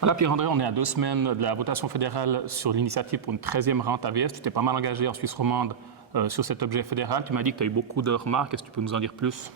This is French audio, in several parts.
Voilà, Pierre-André, on est à 2 semaines de la votation fédérale sur l'initiative pour une 13e rente AVS. Tu t'es pas mal engagé en Suisse romande sur cet objet fédéral. Tu m'as dit que tu as eu beaucoup de remarques. Est-ce que tu peux nous en dire plus?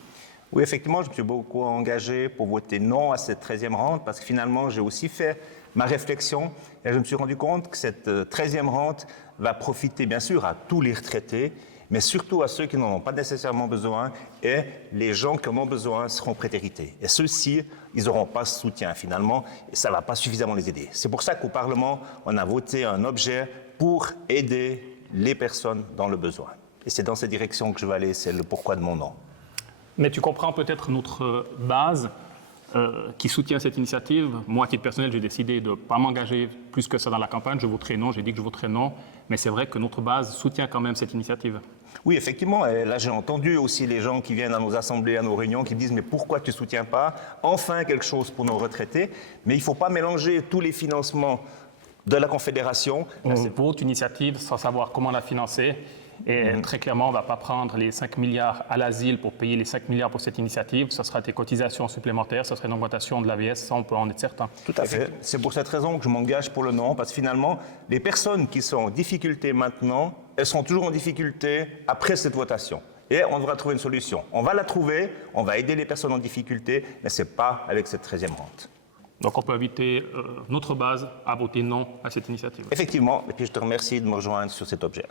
Oui, effectivement, je me suis beaucoup engagé pour voter non à cette 13e rente parce que finalement, j'ai aussi fait ma réflexion et je me suis rendu compte que cette 13e rente va profiter bien sûr à tous les retraités, mais surtout à ceux qui n'en ont pas nécessairement besoin, et les gens qui en ont besoin seront préhérités. Et ceux-ci, ils n'auront pas ce soutien finalement, et ça ne va pas suffisamment les aider. C'est pour ça qu'au Parlement, on a voté un objet pour aider les personnes dans le besoin. Et c'est dans cette direction que je vais aller, c'est le pourquoi de mon nom. Mais tu comprends peut-être notre base qui soutient cette initiative. Moi, à titre personnel, j'ai décidé de ne pas m'engager plus que ça dans la campagne. Je voterai non, j'ai dit que je voterai non. Mais c'est vrai que notre base soutient quand même cette initiative. Oui, effectivement. Et là, j'ai entendu aussi les gens qui viennent à nos assemblées, à nos réunions, qui disent « Mais pourquoi tu ne soutiens pas enfin quelque chose pour nos retraités ?» Mais il ne faut pas mélanger tous les financements de la Confédération. On vote une initiative sans savoir comment la financer. Et très clairement, on ne va pas prendre les 5 milliards à l'asile pour payer les 5 milliards pour cette initiative. Ce sera des cotisations supplémentaires, ce sera une augmentation de l'AVS, ça on peut en être certain. Tout à fait. C'est pour cette raison que je m'engage pour le non, parce que finalement, les personnes qui sont en difficulté maintenant, elles seront toujours en difficulté après cette votation. Et on devra trouver une solution. On va la trouver, on va aider les personnes en difficulté, mais ce n'est pas avec cette 13e rente. Donc on peut inviter notre base à voter non à cette initiative. Effectivement, et puis je te remercie de me rejoindre sur cet objet.